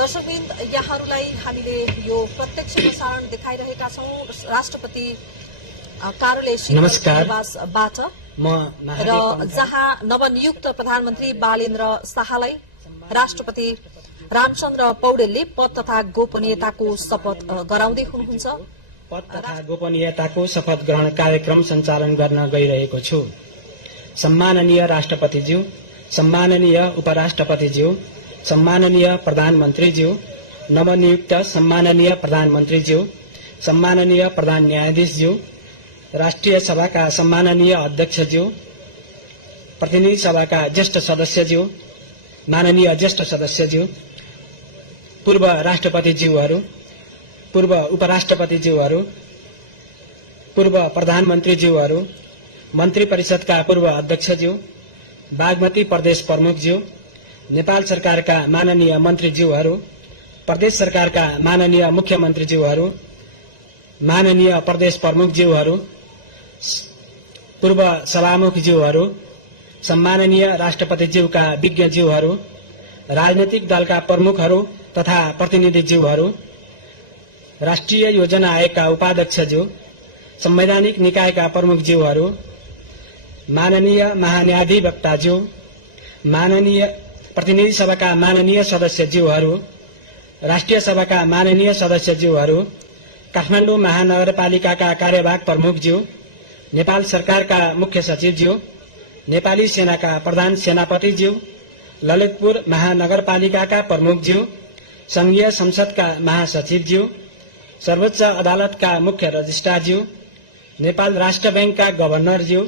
दर्शकवृन्द, यहाँहरूलाई हामीले यो प्रत्यक्ष प्रसारण देखाइरहेका छौं राष्ट्रपति कार्यालय निवासबाट र जहाँ नवनियुक्त प्रधानमन्त्री बालेन्द्र शाहलाई राष्ट्रपति रामचन्द्र पौडेलले पद तथा गोपनीयताको शपथ गराउँदै हुनुहुन्छ। पद तथा गोपनीयताको शपथ ग्रहण कार्यक्रम सञ्चालन गर्न गइरहेको छु। सम्माननीय राष्ट्रपतिज्यू, सम्माननीय उपराष्ट्रपतिज्यू, सम्माननीय प्रधानमन्त्रीज्यू, नवनियुक्त सम्माननीय प्रधानमन्त्रीज्यू, सम्माननीय प्रधान न्यायाधीशज्यू, राष्ट्रिय सभाका सम्माननीय अध्यक्षज्यू, प्रतिनिधि सभाका ज्येष्ठ सदस्यज्यू, माननीय ज्येष्ठ सदस्यज्यू, पूर्व राष्ट्रपतिज्यूहरू, पूर्व उपराष्ट्रपतिज्यूहरू, पूर्व प्रधानमन्त्रीज्यूहरू, मन्त्री परिषदका पूर्व अध्यक्षज्यू, बागमती प्रदेश प्रमुखज्यू, नेपाल सरकारका माननीय मन्त्रीज्यूहरू, प्रदेश सरकारका माननीय मुख्यमन्त्रीज्यूहरू, माननीय प्रदेश प्रमुखज्यूहरू, पूर्व सभामुखज्यूहरू, सम्माननीय राष्ट्रपतिज्यूका विज्ञज्यूहरू, राजनैतिक दलका प्रमुखहरू तथा प्रतिनिधिज्यूहरू, राष्ट्रिय योजना आयोगका उपाध्यक्षज्यू, संवैधानिक निकायका प्रमुखज्यूहरू, माननीय महान्यायाधिवक्ताज्यू, माननीय प्रतिनिधि सभाका माननीय सदस्यज्यूहरू, राष्ट्रिय सभाका माननीय सदस्यज्यूहरू, काठमाडौँ महानगरपालिकाका कार्यवाहक प्रमुखज्यू, नेपाल सरकारका मुख्य सचिवज्यू, नेपाली सेनाका प्रधान सेनापतिज्यू, ललितपुर महानगरपालिकाका प्रमुखज्यू, संघीय संसदका महासचिवज्यू, सर्वोच्च अदालतका मुख्य रजिस्ट्रारज्यू, नेपाल राष्ट्र बैंकका गभर्नरज्यू,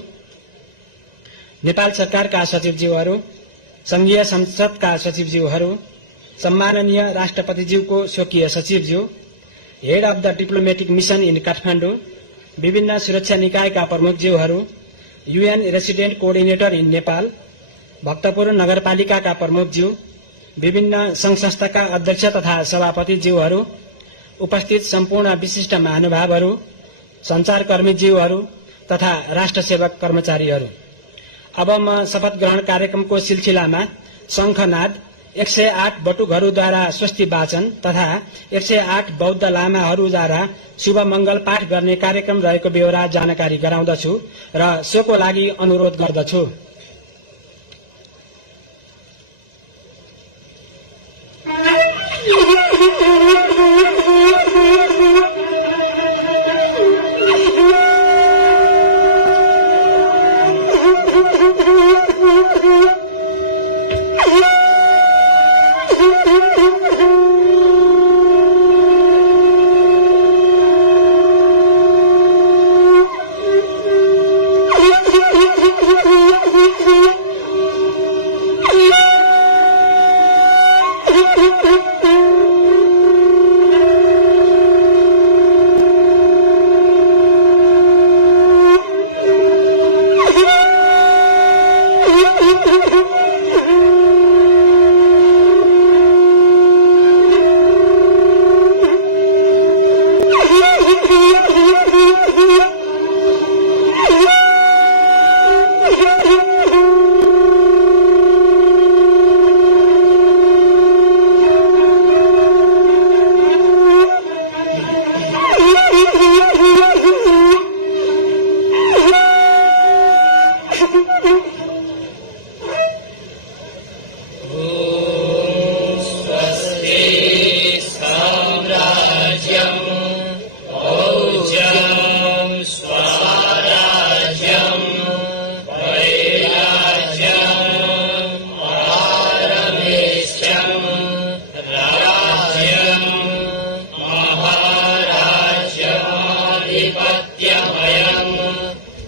नेपाल सरकारका सचिवज्यूहरू, संघीय संसदका सचिवज्यूहरू, सम्माननीय राष्ट्रपतिज्यूको स्वकीय सचिवज्यू, head of the diplomatic mission in Kathmandu, विभिन्न सुरक्षा निकायका प्रमुखज्यूहरू, UN resident coordinator in Nepal, Bhaktapur नगरपालिकाका प्रमुखज्यू, विभिन्न संघ संस्थाका अध्यक्ष तथा सभापतिज्यूहरू, उपस्थित सम्पूर्ण विशिष्ट महानुभावहरू, सञ्चारकर्मीज्यूहरू तथा राष्ट्रसेवक कर्मचारीहरू। अब म शपथ ग्रहण कार्यक्रमको सिलसिलामा शंखनाद, 108 बटुकहरूद्वारा स्वस्ति वाचन तथा 108 बौद्ध लामाहरूद्वारा शुभ मंगल पाठ गर्ने कार्यक्रम रहेको बेहोरा जानकारी गराउँदछु र सोको लागि अनुरोध गर्दछु।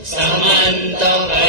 समन्तः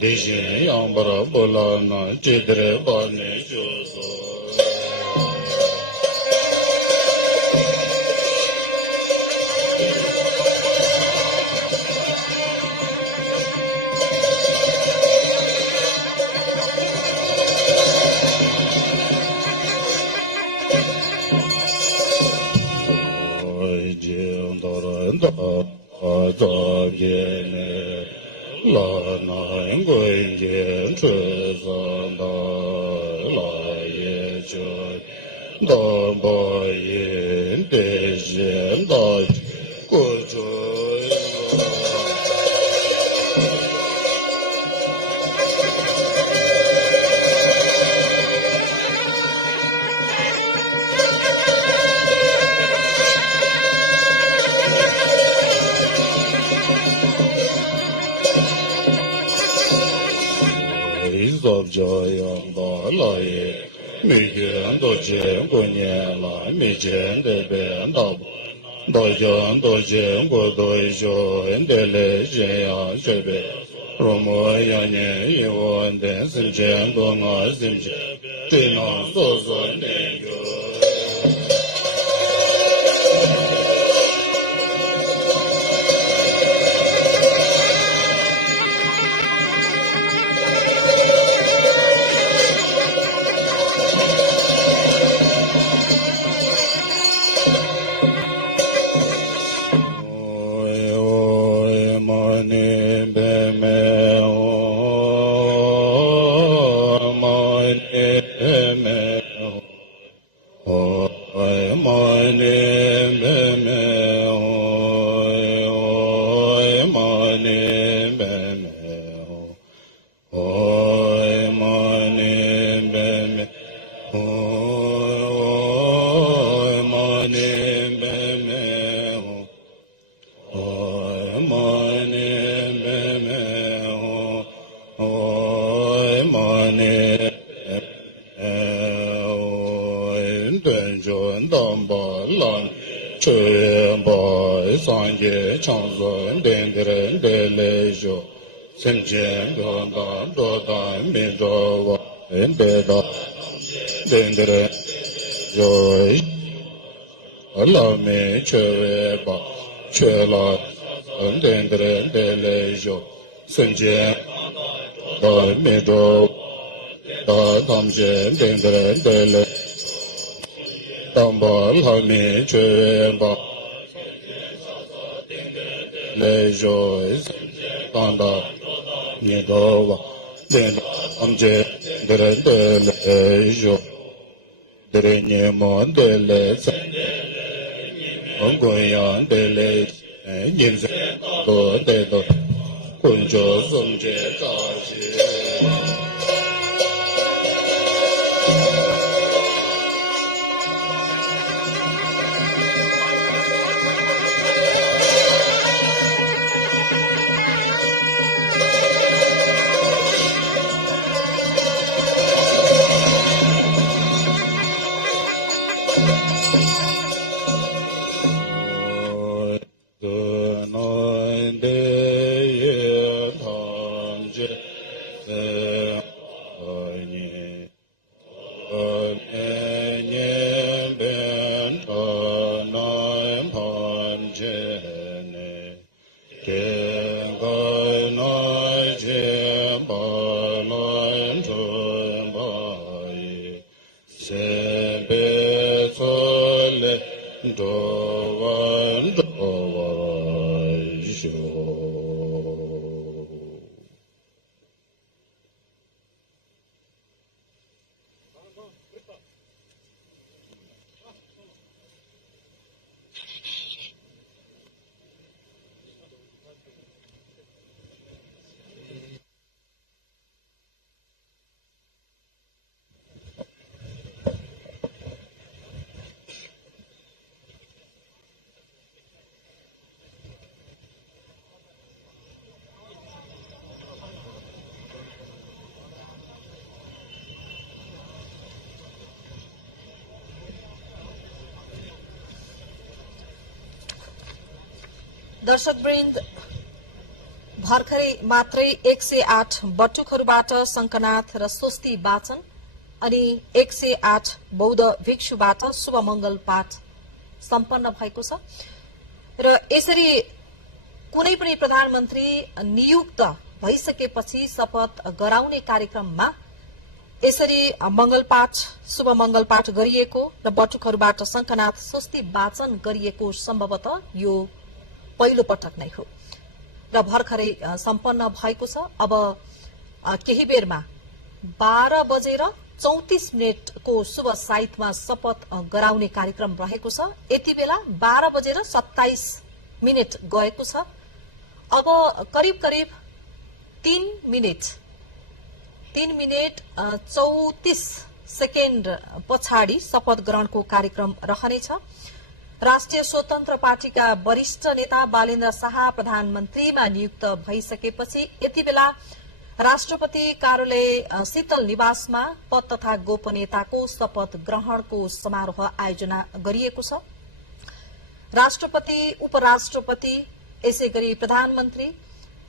Dejen yambara bolana chedre bane joso. दर्शकवृन्द, भर्खरै मात्रै 108 बटुकहरूबाट शंकनाथ र स्वस्ति वाचन अनि 108 बौद्ध भिक्षुबाट शुभ मंगल पाठ सम्पन्न भएको छ र यसरी कुनै पनि प्रधानमन्त्री नियुक्त भइसकेपछि शपथ गराउने कार्यक्रममा यसरी शुभ मंगल पाठ गरिएको र बटुकहरूबाट शंखनाथ स्वस्ति वाचन गरिएको सम्भवतः यो पहिलो पटक नै हो र भर्खरै सम्पन्न भएको छ। अब केही बेरमा 12:34 को शुभ साइतमा शपथ गराउने कार्यक्रम रहेको छ। यति बेला 12:27 गएको छ। अब करिब 3 मिनेट 34 सेकेन्ड पछाडि शपथ ग्रहणको कार्यक्रम रहनेछ। राष्ट्रिय स्वतन्त्र पार्टीका वरिष्ठ नेता बालेन्द्र शाह प्रधानमन्त्रीमा नियुक्त भइसकेपछि यति बेला राष्ट्रपति कार्यालय शीतल निवासमा पद तथा गोपनीयताको शपथ ग्रहणको समारोह आयोजना गरिएको छ। राष्ट्रपति, उपराष्ट्रपति, यसैगरी प्रधानमन्त्री,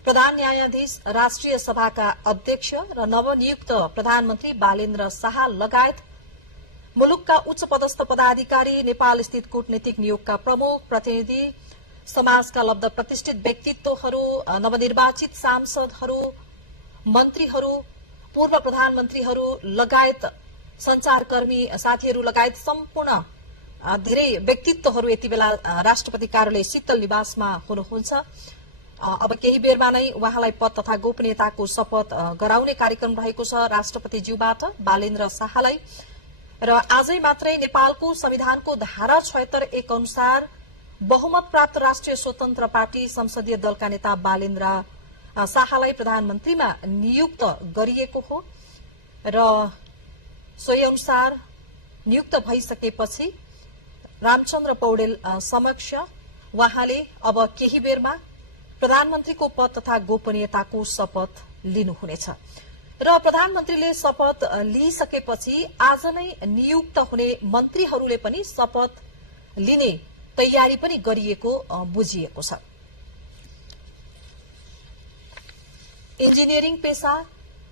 प्रधान न्यायाधीश, राष्ट्रिय सभाका अध्यक्ष र नवनियुक्त प्रधानमन्त्री बालेन्द्र शाह लगायत मुलुकका उच्च पदस्थ पदाधिकारी, नेपाल स्थित कूटनीतिक नियोगका प्रमुख प्रतिनिधि, समाजका लब्ध प्रतिष्ठित व्यक्तित्वहरू, नवनिर्वाचित सांसदहरू, मन्त्रीहरू, पूर्व प्रधानमन्त्रीहरू लगायत संचारकर्मी साथीहरू लगायत सम्पूर्ण धेरै व्यक्तित्वहरू यति बेला राष्ट्रपति कार्यालय शीतल निवासमा हुनुहुन्छ। अब केही बेरमा नै उहाँलाई पद तथा गोपनीयताको शपथ गराउने कार्यक्रम रहेको छ राष्ट्रपतिज्यूबाट बालेन्द्र शाहलाई। र आजै मात्रै नेपालको संविधानको धारा 76(1) अनुसार बहुमत प्राप्त राष्ट्रिय स्वतन्त्र पार्टी संसदीय दलका नेता बालेन्द्र शाहलाई प्रधानमन्त्रीमा नियुक्त गरिएको हो र सोही अनुसार नियुक्त भइसकेपछि रामचन्द्र पौडेल समक्ष उहाँले अब केही बेरमा प्रधानमन्त्रीको पद तथा गोपनीयताको शपथ लिनुहुनेछ र प्रधानमन्त्रीले शपथ लिइसकेपछि आज नै नियुक्त हुने मन्त्रीहरूले पनि शपथ लिने तयारी पनि गरिएको बुझिएको छ। इन्जिनियरिङ पेशा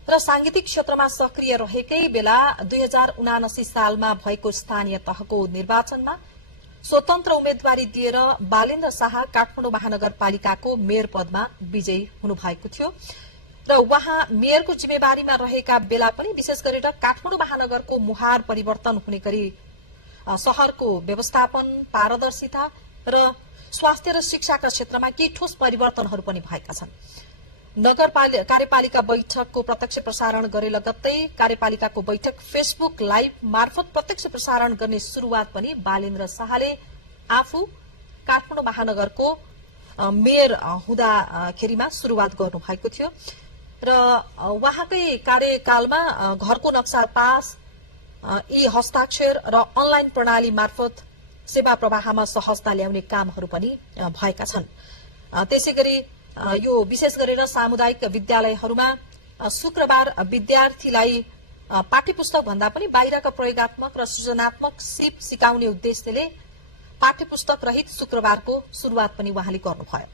र सांगीतिक क्षेत्रमा सक्रिय रहेकै बेला 2079 सालमा भएको स्थानीय तहको निर्वाचनमा स्वतन्त्र उम्मेद्वारी दिएर बालेन्द्र शाह काठमाडौँ महानगरपालिकाको मेयर पदमा विजयी हुनुभएको थियो र उहाँ मेयरको जिम्मेवारीमा रहेका बेला पनि विशेष गरेर काठमाडौँ महानगरको मुहार परिवर्तन हुने गरी शहरको व्यवस्थापन, पारदर्शिता र स्वास्थ्य र शिक्षाका क्षेत्रमा केही ठोस परिवर्तनहरू पनि भएका छन्। कार्यपालिका बैठकको प्रत्यक्ष प्रसारण गरे लगत्तै कार्यपालिकाको बैठक फेसबुक लाइभ मार्फत प्रत्यक्ष प्रसारण गर्ने शुरूआत पनि बालेन्द्र शाहले आफू काठमाडौँ महानगरको मेयर हुँदाखेरिमा शुरूआत गर्नुभएको थियो र उहाँकै कार्यकालमा घरको नक्सा पास, ई हस्ताक्षर र अनलाइन प्रणाली मार्फत सेवा प्रवाहमा सहजता ल्याउने कामहरू पनि भएका छन्। त्यसैगरी यो विशेष गरेर सामुदायिक विद्यालयहरूमा शुक्रबार विद्यार्थीलाई पाठ्यपुस्तक भन्दा पनि बाहिरका प्रयोगात्मक र सृजनात्मक सिप सिकाउने उद्देश्यले पाठ्यपुस्तक रहित शुक्रबारको शुरूआत पनि उहाँले गर्नुभयो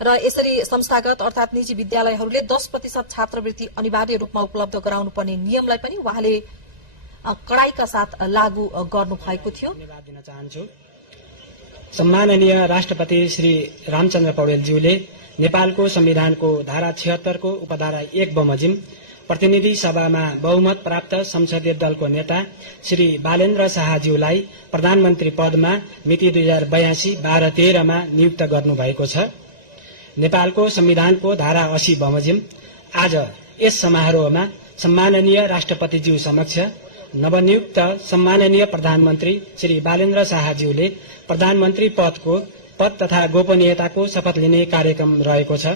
र यसरी संस्थागत अर्थात निजी विद्यालयहरूले 10% छात्रवृत्ति अनिवार्य रूपमा उपलब्ध गराउनु पर्ने नियमलाई पनि उहाँले कडाईका साथ लागू गर्नुभएको थियो। धन्यवाद दिन चाहन्छु। सम्माननीय राष्ट्रपति श्री रामचन्द्र पौडेलज्यूले नेपालको संविधानको धारा 76 को उपधारा 1 बमोजिम प्रतिनिधि सभामा बहुमत प्राप्त संसदीय दलको नेता श्री बालेन्द्र शाहज्यूलाई प्रधानमन्त्री पदमा मिति 2082-12-13 मा नियुक्त गर्नुभएको छ। नेपालको संविधानको धारा 80 बमोजिम आज यस समारोहमा सम्माननीय राष्ट्रपतिज्यू समक्ष नवनियुक्त सम्माननीय प्रधानमन्त्री श्री बालेन्द्र शाहज्यूले प्रधानमन्त्री पद तथा गोपनीयताको शपथ लिने कार्यक्रम रहेको छ।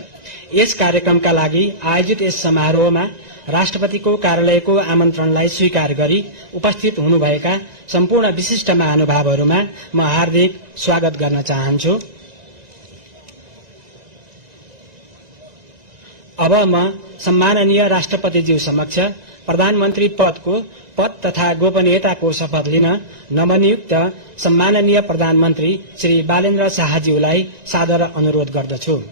यस कार्यक्रमका लागि आयोजित यस समारोहमा राष्ट्रपतिको कार्यालयको आमन्त्रणलाई स्वीकार गरी उपस्थित हुनुभएका सम्पूर्ण विशिष्ट महानुभावहरूमा म हार्दिक स्वागत गर्न चाहन्छु। अब म सम्माननीय राष्ट्रपतिज्यू समक्ष प्रधानमन्त्री पद तथा गोपनीयताको शपथ लिन नवनियुक्त सम्माननीय प्रधानमन्त्री श्री बालेन्द्र शाहज्यूलाई सादर अनुरोध गर्दछु।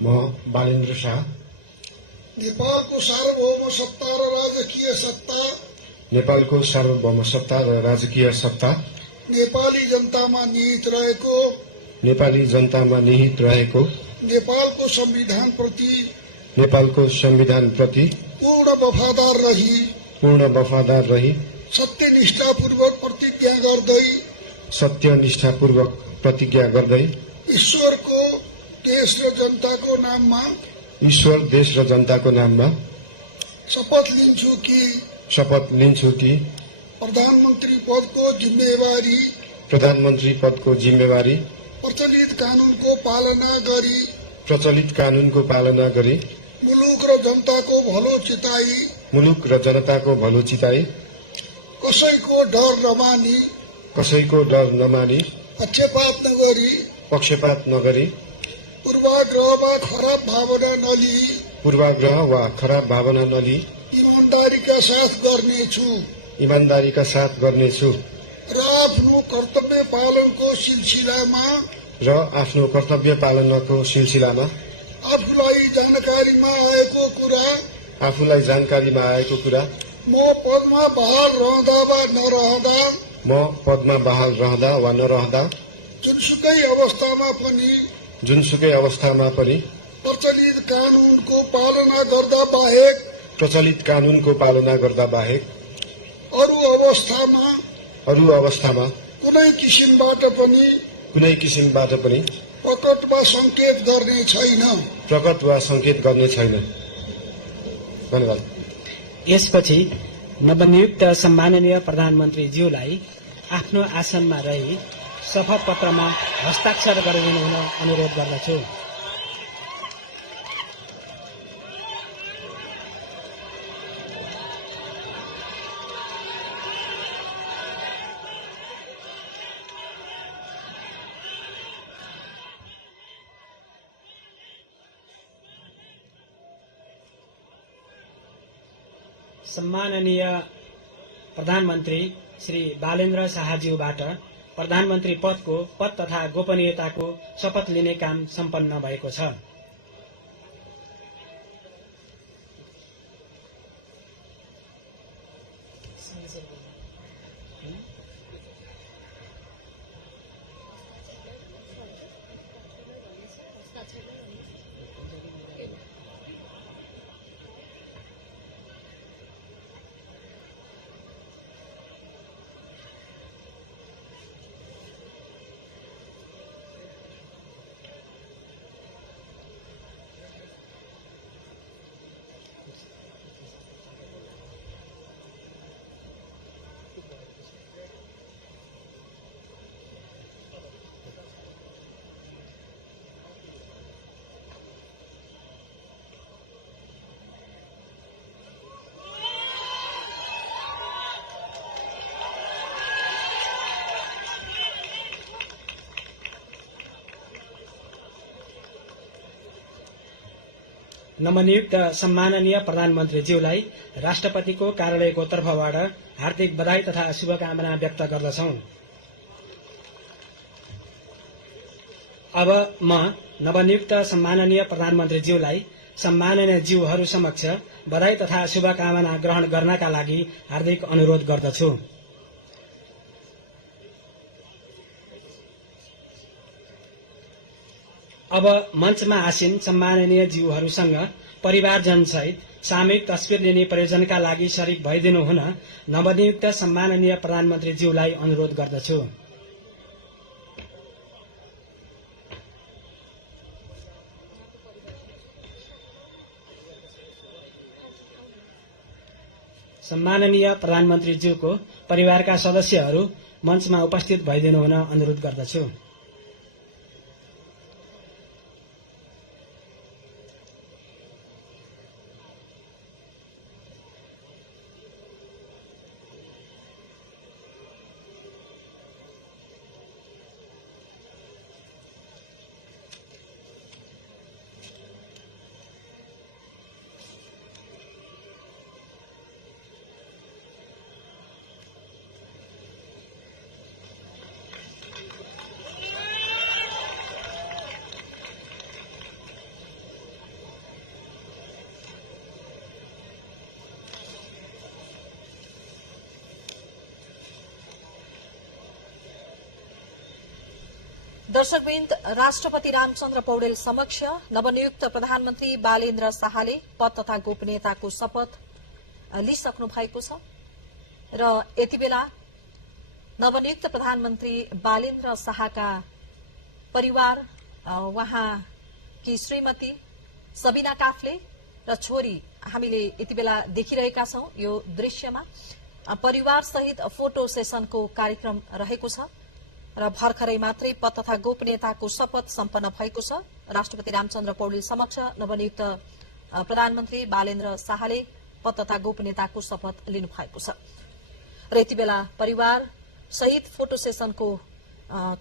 म बालेन्द्र शाह नेपालको सार्वभौम सत्ता र राजकीय सत्ता नेपाली जनतामा निहित रहेको नेपालको संविधान प्रति पूर्ण वफादार रही सत्यनिष्ठापूर्वक प्रतिज्ञा गर्दै ईश्वर देश र जनताको नाममा शपथ लिन्छु कि प्रधानमन्त्री पदको जिम्मेवारी प्रचलित कानूनको पालना गरी मुलुक र जनताको भलो चिताई कसैको डर नमानी पक्षपात नगरी पूर्वाग्रह वा खराब भावना नलिई ईमानदारीका साथ गर्नेछु र आफ्नो कर्तव्य पालनको सिलसिलामा आफूलाई जानकारीमा आएको कुरा म पदमा बहाल रहँदा वा नरहँदा जुनसुकै अवस्थामा पनि प्रचलित कानूनको पालना गर्दा बाहेक अरू अवस्थामा कुनै किसिमबाट पनि प्रकट वा संकेत गर्ने छैन। धन्यवाद। यसपछि नवनियुक्त सम्माननीय प्रधानमन्त्रीज्यूलाई आफ्नो आसनमा रही शपथ पत्रमा हस्ताक्षर गरिदिनु हुन अनुरोध गर्दछु। सम्माननीय प्रधानमन्त्री श्री बालेन्द्र शाहज्यूबाट प्रधानमन्त्री पदको पद तथा गोपनीयताको शपथ लिने काम सम्पन्न भएको छ। नवनियुक्त सम्माननीय प्रधानमन्त्रीज्यूलाई राष्ट्रपतिको कार्यालयको तर्फबाट हार्दिक बधाई तथा शुभकामना व्यक्त गर्दछौं। अब म नवनियुक्त सम्माननीय प्रधानमन्त्रीज्यूलाई सम्माननीय ज्यूहरू समक्ष बधाई तथा शुभकामना ग्रहण गर्नका लागि हार्दिक अनुरोध गर्दछु। अब मञ्चमा आसीन सम्माननीय ज्यूहरूसँग परिवारजनसहित सामूहिक तस्बिर लिने प्रयोजनका लागि शरीक भइदिनु हुन नवनियुक्त सम्माननीय प्रधानमन्त्री ज्यूलाई अनुरोध गर्दछु। सम्माननीय प्रधानमन्त्री ज्यूको परिवारका सदस्यहरू मञ्चमा उपस्थित भइदिनु हुन अनुरोध गर्दछु। दर्शकवृन्द, राष्ट्रपति रामचन्द्र पौडेल समक्ष नवनियुक्त प्रधानमन्त्री बालेन्द्र शाहले पद तथा गोपनीयताको शपथ लिइसक्नु भएको छ र यति बेला नवनियुक्त प्रधानमन्त्री बालेन्द्र शाहका परिवार, उहाँकी श्रीमती सबिना काफ्ले र छोरी हामीले यति बेला देखिरहेका छौं। यो दृश्यमा परिवार सहित फोटो सेसनको कार्यक्रम रहेको छ र भर्खरै मात्रै पद तथा गोपनीयताको शपथ सम्पन्न भएको छ। राष्ट्रपति रामचन्द्र पौडेल समक्ष नवनियुक्त प्रधानमन्त्री बालेन्द्र शाहले पद तथा गोपनीयताको शपथ लिनु भएको छ र यति बेला परिवार सहित फोटो सेसनको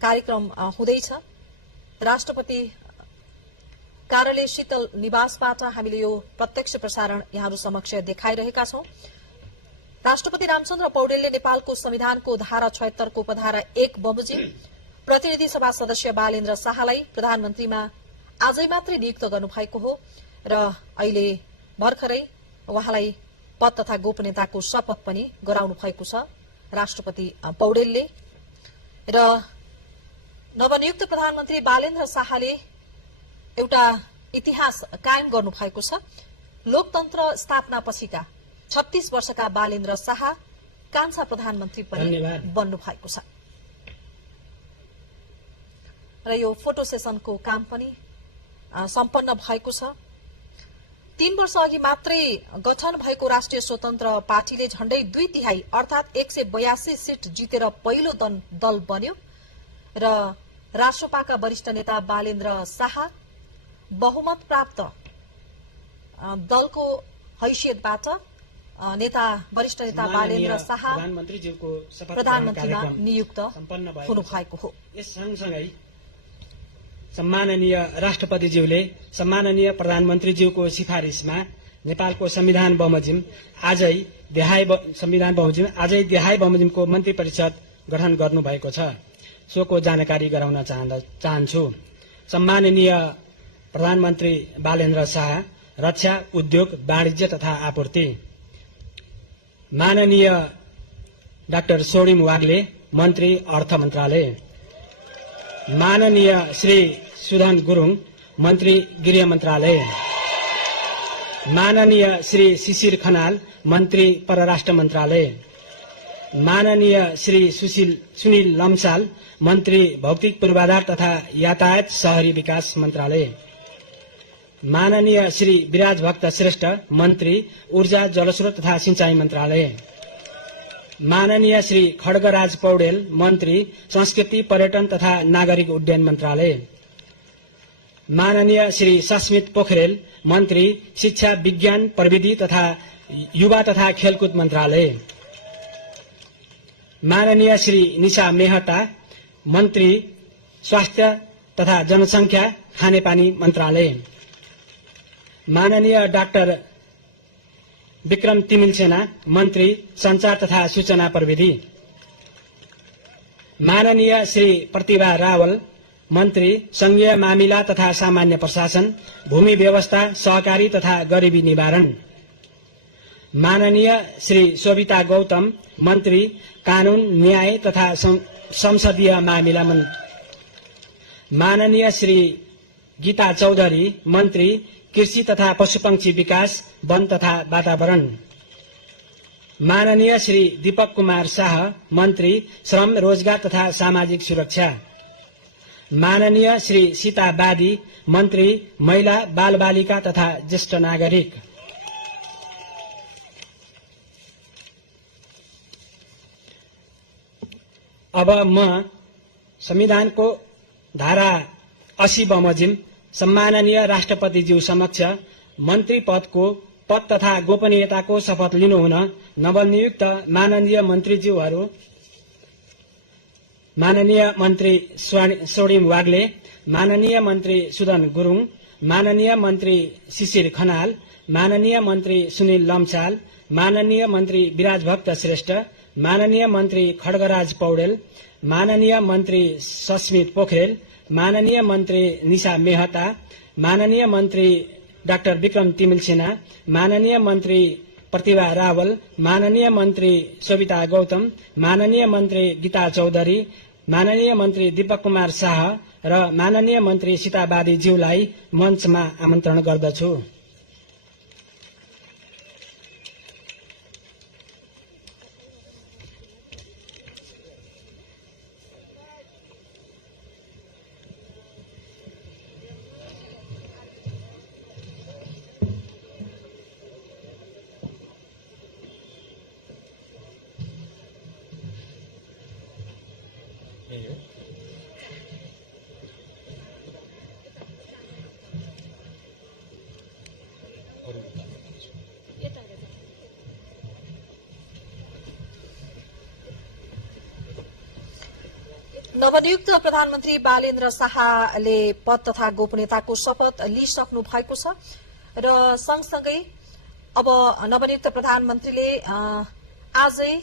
कार्यक्रम हुँदैछ। राष्ट्रपति कार्यालय शीतल निवासबाट हामीले यो प्रत्यक्ष प्रसारण यहाँहरू समक्ष देखाइरहेका छौं। राष्ट्रपति रामचन्द्र पौडेलले नेपालको संविधानको धारा 76 को उपधारा 1 बमोजिम प्रतिनिधि सभा सदस्य बालेन्द्र शाहलाई प्रधानमन्त्रीमा आजै मात्रै नियुक्त गर्नुभएको हो र अहिले भर्खरै उहाँलाई पद तथा गोपनीयताको शपथ पनि गराउनु भएको छ राष्ट्रपति पौडेलले। र नवनियुक्त प्रधानमन्त्री बालेन्द्र शाहले एउटा इतिहास कायम गर्नु भएको छ। लोकतन्त्र स्थापना पछिका 36 वर्षका बालेन्द्र शाह कान्छा प्रधानमन्त्री पनि बन्नु भएको छ र यो फोटो सेसनको काम पनि सम्पन्न भएको छ। 3 वर्ष अघि मात्रै गठन भएको राष्ट्रिय स्वतन्त्र पार्टीले झण्डै 2/3 अर्थात 182 सीट जितेर पहिलो दल बन्यो र राष्ट्रपाका वरिष्ठ नेता बालेन्द्र शाह बहुमत प्राप्त दलको हैसियतबाट वरिष्ठ नेता बालेन्द्र शाह प्रधानमन्त्रीमा नियुक्त हुनु भएको हो। यस सँगसँगै सम्माननीय राष्ट्रपतिज्यूले सम्माननीय प्रधानमन्त्रीज्यूको सिफारिसमा नेपालको संविधान बमोजिम आजै देहाय बमोजिमको मन्त्री परिषद गठन गर्नुभएको छ। सोको जानकारी गराउन चाहन्छु। सम्माननीय प्रधानमन्त्री बालेन्द्र शाह रक्षा, उद्योग, वाणिज्य तथा आपूर्ति, माननीय डाक्टर सोडिम वाग्ले मन्त्री अर्थ मन्त्रालय, माननीय श्री सुधन गुरुङ मन्त्री गृह मन्त्रालय, माननीय श्री शिशिर खनाल मन्त्री परराष्ट्र मन्त्रालय, माननीय श्री सुनिल लम्साल मन्त्री भौतिक पूर्वाधार तथा यातायात शहरी विकास मन्त्रालय, माननीय श्री विराज भक्त श्रेष्ठ मन्त्री ऊर्जा जलस्रोत तथा सिंचाई मन्त्रालय, माननीय श्री खड्गराज पौडेल मन्त्री संस्कृति पर्यटन तथा नागरिक उड्डयन मन्त्रालय, माननीय श्री सस्मित पोखरेल मन्त्री शिक्षा विज्ञान प्रविधि तथा युवा तथा खेलकुद मन्त्रालय, माननीय श्री निशा मेहता मन्त्री स्वास्थ्य तथा जनसंख्या खानेपानी मन्त्रालय, माननीय डाक्टर विक्रम तिमिल सेना मन्त्री संचार तथा सूचना प्रविधि, माननीय श्री प्रतिभा रावल मन्त्री संघीय मामिला तथा सामान्य प्रशासन, भूमि व्यवस्था, सहकारी तथा गरिबी निवारण, माननीय श्री शोभिता गौतम मन्त्री कानून न्याय तथा संसदीय मामिला, माननीय श्री गीता चौधरी, मन्त्री कृषि तथा पशुपक्षी विकास, वन तथा वातावरण। माननीय श्री दीपक कुमार शाह, मन्त्री श्रम, रोजगार तथा सामाजिक सुरक्षा। माननीय श्री सीता बादी, मन्त्री महिला, बालबालिका तथा ज्येष्ठ नागरिक। अब म संविधानको धारा 80 बमोजिम सम्माननीय राष्ट्रपतिज्यू समक्ष मन्त्री पद तथा गोपनीयताको शपथ लिनुहुन नवनियुक्त माननीय मन्त्रीज्यूहरू माननीय मन्त्री स्वर्णिम वाग्ले, माननीय मन्त्री सुदन गुरुङ, माननीय मन्त्री शिशिर खनाल, माननीय मन्त्री सुनिल लम्साल, माननीय मन्त्री विराजभक्त श्रेष्ठ, माननीय मन्त्री खड्गराज पौडेल, माननीय मन्त्री सस्मित पोखरेल, माननीय मन्त्री निशा मेहता, माननीय मन्त्री डाक्टर विक्रम तिमिल सिन्हा, माननीय मन्त्री प्रतिभा रावल, माननीय मन्त्री शोभिता गौतम, माननीय मन्त्री गीता चौधरी, माननीय मन्त्री दीपक कुमार शाह र माननीय मन्त्री सीताबादी ज्यूलाई मञ्चमा आमन्त्रण गर्दछु। नवनियुक्त प्रधानमन्त्री बालेन्द्र शाहले पद तथा गोपनीयताको शपथ लिइसक्नु भएको छ र सँगसँगै अब नवनियुक्त प्रधानमन्त्रीले आजै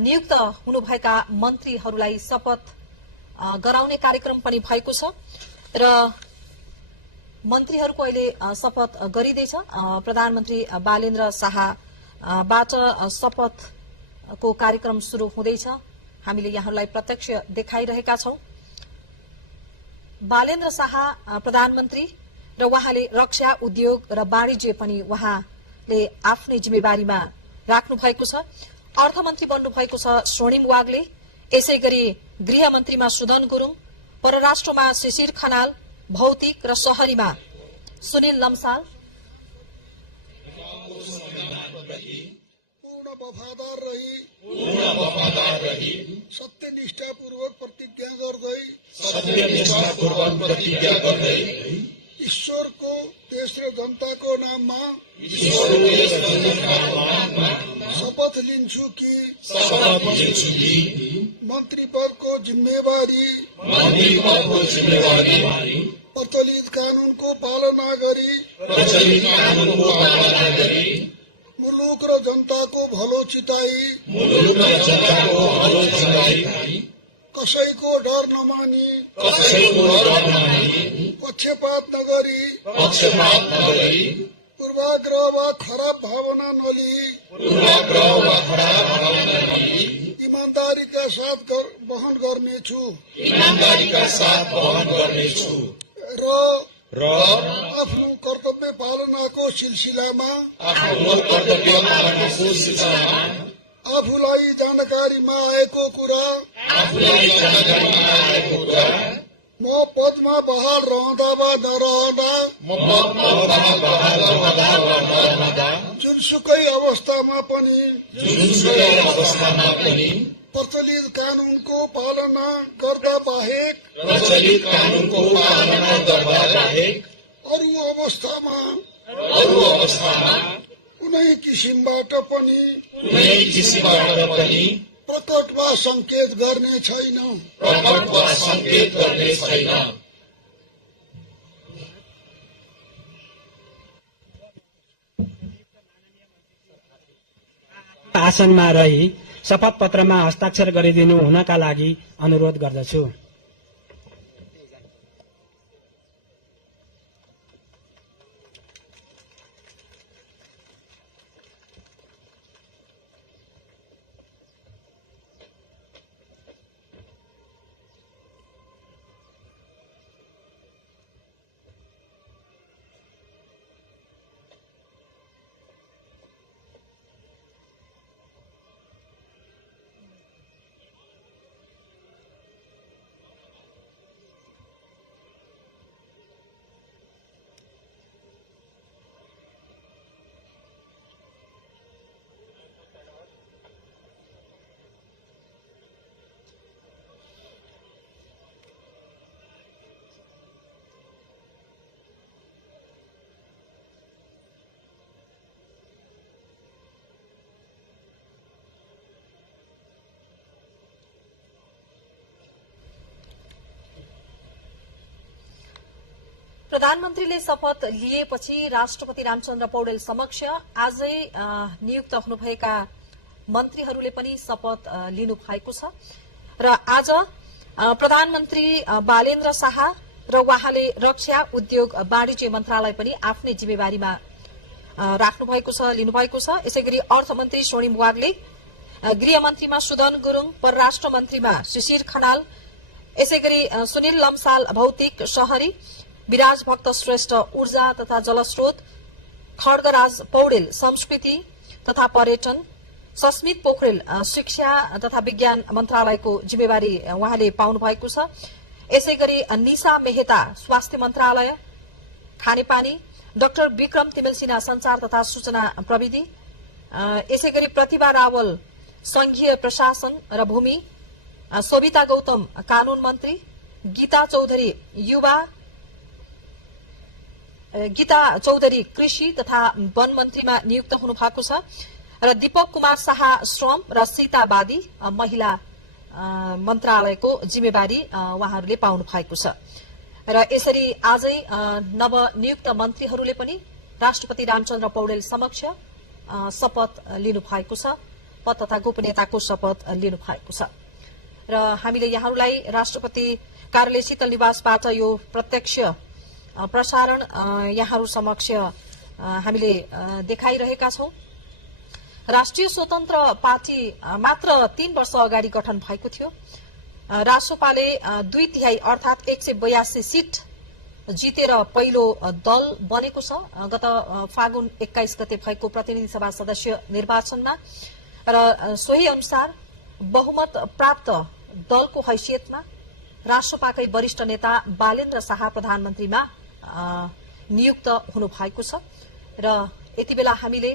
नियुक्त हुनुभएका मन्त्रीहरूलाई शपथ गराउने कार्यक्रम पनि भएको छ र मन्त्रीहरूको अहिले शपथ गरिँदैछ। प्रधानमन्त्री बालेन्द्र शाहबाट शपथको कार्यक्रम शुरू हुँदैछ। हामीले यहाँलाई प्रत्यक्ष देखाइरहेका छौं। बालेन्द्र शाह प्रधानमन्त्री र उहाँले रक्षा, उद्योग र वाणिज्य पनि उहाँले आफ्नै जिम्मेवारीमा राख्नु भएको छ। अर्थमन्त्री बन्नु भएको छ स्वर्णिम वाग्ले, यसैगरी गृहमन्त्रीमा सुदन गुरुङ, परराष्ट्रमा शिशिर खनाल, भौतिक र शहरीमा सुनिल लम्साल, पूर्ण वफादार रही सत्यनिष्ठापूर्वक प्रतिज्ञा गर्दै ईश्वरको देश र जनताको नाममा शपथ लिन्छु कि मन्त्री पदको जिम्मेवारी प्रचलित कानूनको पालना गरी मुलुक र जनताको भलो चिताई कसैको डर नमानी पक्षपात नगरी पूर्वाग्रह वा खराब भावना नलिई ईमानदारीका साथ वहन गर्नेछु र आफ्नो कर्तव्य पालनाको सिलसिलामा आफूलाई जानकारीमा आएको कुरा म पदमा बहाल रहँदा वा नरहँदा जुनसुकै अवस्थामा पनि प्रचलित कानूनको पालना गर्दा बाहेक अरू अवस्थामा कुनै किसिमबाट पनि प्रकट वा संकेत गर्ने छैन। आसनमा रही शपथ पत्रमा हस्ताक्षर गरिदिनु हुनका लागि अनुरोध गर्दछु। प्रधानमन्त्रीले शपथ लिएपछि राष्ट्रपति रामचन्द्र पौडेल समक्ष आजै नियुक्त हुनुभएका मन्त्रीहरूले पनि शपथ लिनु भएको छ र आज प्रधानमन्त्री बालेन्द्र शाह र उहाँले रक्षा उद्योग वाणिज्य मन्त्रालय पनि आफ्नै जिम्मेवारीमा राख्नु भएको छ लिनुभएको छ। यसैगरी अर्थमन्त्री स्वर्णिम वाग्ले, गृहमन्त्रीमा सुदन गुरूङ, परराष्ट्र मन्त्रीमा शिशिर खनाल, यसैगरी सुनिल लम्साल भौतिक शहरी, विराज भक्त श्रेष्ठ ऊर्जा तथा जलस्रोत, खड्गराज पौडेल संस्कृति तथा पर्यटन, सस्मित पोखरेल शिक्षा तथा विज्ञान मन्त्रालयको जिम्मेवारी उहाँले पाउनु भएको छ। यसैगरी निशा मेहता स्वास्थ्य मन्त्रालय खानेपानी, डाक्टर विक्रम तिमेल सिन्हा संचार तथा सूचना प्रविधि, यसैगरी प्रतिभा रावल संघीय प्रशासन र भूमि, सोभिता गौतम कानून मन्त्री, गीता चौधरी कृषि तथा वन मन्त्रीमा नियुक्त हुनु भएको छ र दीपक कुमार शाह श्रम र सीता बादी महिला मन्त्रालयको जिम्मेवारी उहाँहरूले पाउनु भएको छ। र यसरी आजै नवनियुक्त मन्त्रीहरूले पनि राष्ट्रपति रामचन्द्र पौडेल समक्ष शपथ लिनु भएको छ, पद तथा गोपनीयताको शपथ लिनु भएको छ। र हामीले यहाँहरूलाई राष्ट्रपति कार्यालय शीतल निवासबाट यो प्रत्यक्ष प्रसारण यहाँहरू समक्ष हामीले देखाइरहेका छौं। राष्ट्रिय स्वतन्त्र पार्टी मात्र 3 वर्ष अगाडि गठन भएको थियो। रासोपाले 2/3 अर्थात 182 सीट जितेर पहिलो दल बनेको छ गत फागुन 21 गते भएको प्रतिनिधि सभा सदस्य निर्वाचनमा र सोही अनुसार बहुमत प्राप्त दलको हैसियतमा रासोपाकै वरिष्ठ नेता बालेन्द्र शाह प्रधानमन्त्रीमा नियुक्त हुनु भएको छ र यति बेला हामीले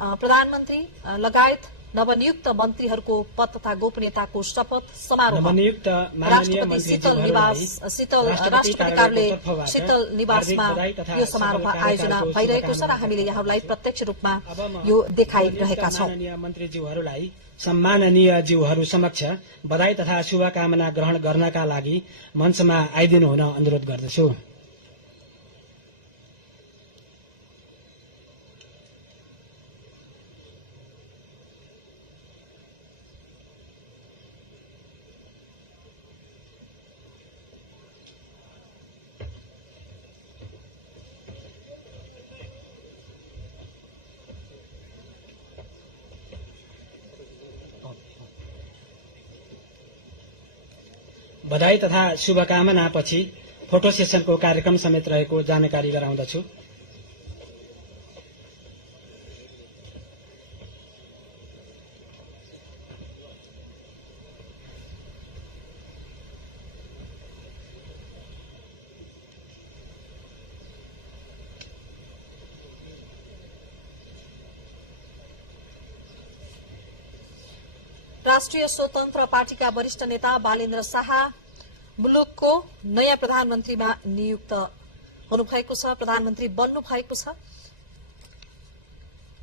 प्रधानमन्त्री लगायत नवनियुक्त मन्त्रीहरूको पद तथा गोपनीयताको शपथ समारोह राष्ट्रपति शीतल राष्ट्रपति कार्यालय शीतल निवासमा यो समारोह आयोजना भइरहेको छ र हामीले यहाँहरूलाई प्रत्यक्ष रूपमा यो देखाइरहेका छौं। मन्त्रीज्यूहरूलाई सम्माननीय ज्यूहरू समक्ष बधाई तथा शुभकामना ग्रहण गर्नका लागि मञ्चमा आइदिनु हुन अनुरोध गर्दछु। बधाई तथा शुभकामना पछि फोटो सेसनको कार्यक्रम समेत रहेको जानकारी गराउँदछु। राष्ट्रिय स्वतन्त्र पार्टीका वरिष्ठ नेता बालेन्द्र शाह मुलुकको नयाँ प्रधानमन्त्रीमा नियुक्त हुनुभएको छ, प्रधानमन्त्री बन्नु भएको छ।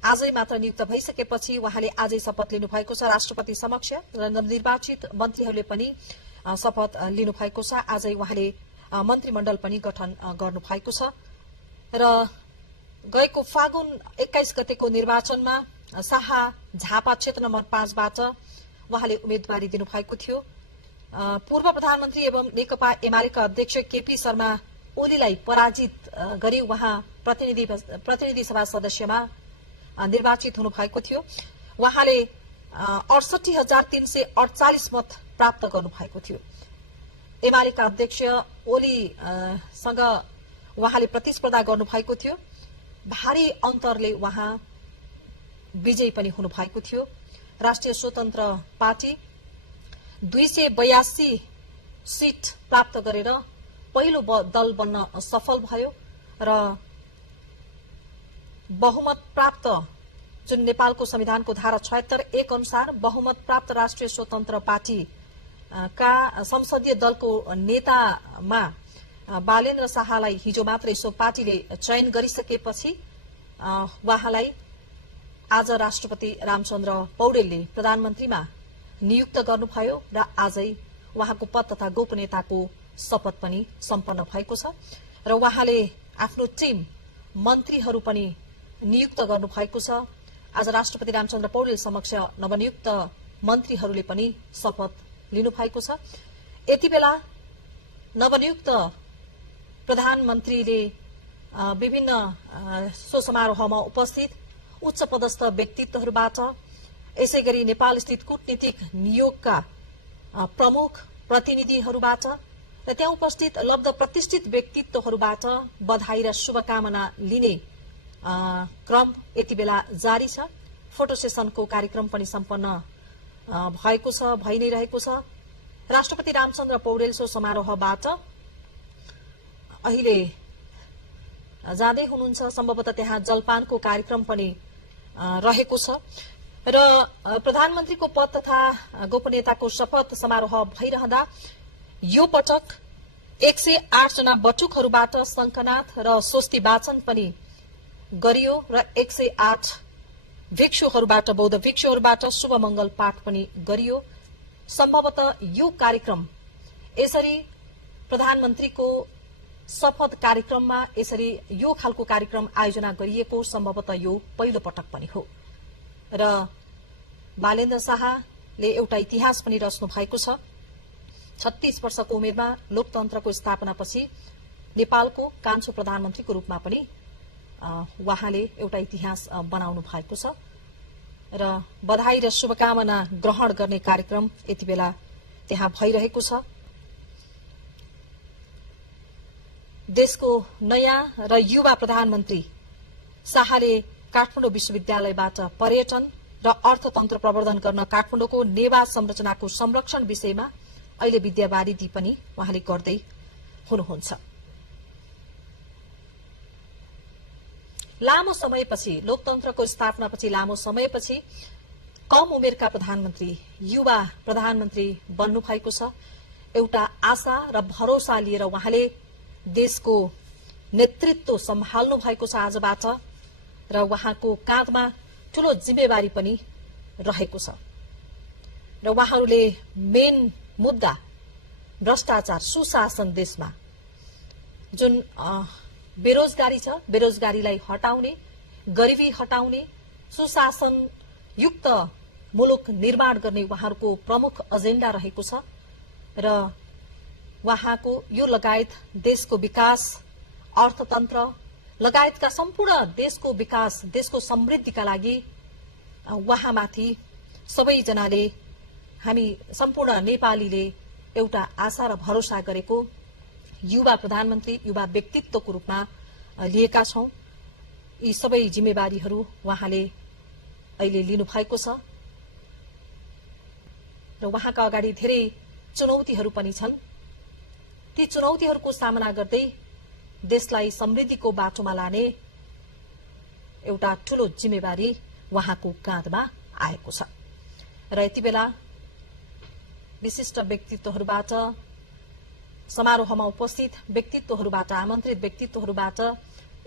आजै मात्र नियुक्त भइसकेपछि उहाँले आजै शपथ लिनु भएको छ राष्ट्रपति समक्ष र नवनिर्वाचित मन्त्रीहरूले पनि शपथ लिनु भएको छ। आजै उहाँले मन्त्रीमण्डल पनि गठन गर्नु भएको छ र गएको फागुन 21 गतेको निर्वाचनमा शाह झापा क्षेत्र नम्बर 5 बाट उहाँले उम्मेदवारी दिनुभएको थियो। पूर्व प्रधानमन्त्री एवं नेकपा एमालेका अध्यक्ष केपी शर्मा ओलीलाई पराजित गरी उहाँ प्रतिनिधि सभा सदस्यमा निर्वाचित हुनुभएको थियो। उहाँले 68,348 मत प्राप्त गर्नुभएको थियो। एमालेका अध्यक्ष ओलीसँग उहाँले प्रतिस्पर्धा गर्नुभएको थियो। भारी अन्तरले उहाँ विजयी पनि हुनुभएको थियो। राष्ट्रिय स्वतन्त्र पार्टी 282 सीट प्राप्त गरेर पहिलो दल बन्न सफल भयो र बहुमत प्राप्त जुन नेपालको संविधानको धारा 76(1) अनुसार बहुमत प्राप्त राष्ट्रिय स्वतन्त्र पार्टी का संसदीय दलको नेतामा बालेन्द्र शाहलाई हिजो मात्रै सो पार्टीले चयन गरिसकेपछि उहाँलाई आज राष्ट्रपति रामचन्द्र पौडेलले प्रधानमन्त्रीमा नियुक्त गर्नुभयो र आजै उहाँको पद तथा गोपनीयताको शपथ पनि सम्पन्न भएको छ। र उहाँले आफ्नो टिम मन्त्रीहरू पनि नियुक्त गर्नु भएको छ। आज राष्ट्रपति रामचन्द्र पौडेल समक्ष नवनियुक्त मन्त्रीहरूले पनि शपथ लिनु भएको छ। यति बेला नवनियुक्त प्रधानमन्त्रीले विभिन्न सो समारोहमा उपस्थित उच्च पदस्थ व्यक्तित्वहरूबाट, यसैगरी नेपाल स्थित कूटनीतिक नियोगका प्रमुख प्रतिनिधिहरूबाट र त्यहाँ उपस्थित लब्ध प्रतिष्ठित व्यक्तित्वहरूबाट बधाई र शुभकामना लिने क्रम यति बेला जारी छ। फोटो सेसनको कार्यक्रम पनि सम्पन्न भएको छ, भइ नै रहेको छ। राष्ट्रपति रामचन्द्र पौडेल सो समारोहबाट अहिले जाँदै हुनुहुन्छ। सम्भवतः त्यहाँ जलपानको कार्यक्रम पनि रहेको छ र प्रधानमन्त्रीको पद तथा गोपनीयताको शपथ समारोह भइरहँदा यो पटक 108 जना बटुकहरूबाट शंखनाद र स्वस्ति वाचन पनि गरियो र 108 भिक्षुहरूबाट, बौद्ध भिक्षुहरूबाट शुभ मंगल पाठ पनि गरियो। सम्भवतः यो कार्यक्रम यसरी प्रधानमन्त्रीको शपथ कार्यक्रममा यसरी यो खालको कार्यक्रम आयोजना गरिएको सम्भवतः यो पहिलो पटक पनि हो र बालेन्द्र शाहले एउटा इतिहास पनि रच्नु भएको छ। 36 वर्षको उमेरमा लोकतन्त्रको स्थापनापछि नेपालको कान्छो प्रधानमन्त्रीको रूपमा पनि उहाँले एउटा इतिहास बनाउनु भएको छ र बधाई र शुभकामना ग्रहण गर्ने कार्यक्रम यति बेला त्यहाँ भइरहेको छ। देशको नयाँ र युवा प्रधानमन्त्री शाहले काठमाडौँ विश्वविद्यालयबाट पर्यटन र अर्थतन्त्र प्रवर्धन गर्न काठमाडौँको नेवा संरचनाको संरक्षण विषयमा अहिले विद्यावारिधि पनि उहाँले गर्दै हुनुहुन्छ। लामो समयपछि, लोकतन्त्रको स्थापनापछि लामो समयपछि कम उमेरका प्रधानमन्त्री, युवा प्रधानमन्त्री बन्नु भएको छ। एउटा आशा र भरोसा लिएर उहाँले देशको नेतृत्व सम्हाल्नु भएको छ आजबाट र उहाँको काँधमा ठूलो जिम्मेवारी पनि रहेको छ र उहाँहरूले मेन मुद्दा भ्रष्टाचार, सुशासन, देशमा जुन बेरोजगारी छ, बेरोजगारीलाई हटाउने, गरिबी हटाउने, सुशासन युक्त मुलुक निर्माण गर्ने उहाँहरूको प्रमुख एजेन्डा रहेको छ र उहाँको यो लगायत देशको विकास, अर्थतन्त्र लगायतका सम्पूर्ण देशको विकास, देशको समृद्धिका लागि उहाँमाथि सबैजनाले, हामी सम्पूर्ण नेपालीले एउटा आशा र भरोसा गरेको युवा प्रधानमन्त्री, युवा व्यक्तित्वको रूपमा लिएका छौं। यी सबै जिम्मेवारीहरू उहाँले अहिले लिनु भएको छ र उहाँका अगाडि धेरै चुनौतीहरू पनि छन्। ती चुनौतीहरूको सामना गर्दै देशलाई समृद्धिको बाटोमा लाने एउटा ठूलो जिम्मेवारी उहाँको काँधमा आएको छ र यति बेला विशिष्ट व्यक्तित्वहरूबाट, समारोहमा उपस्थित व्यक्तित्वहरूबाट, आमन्त्रित व्यक्तित्वहरूबाट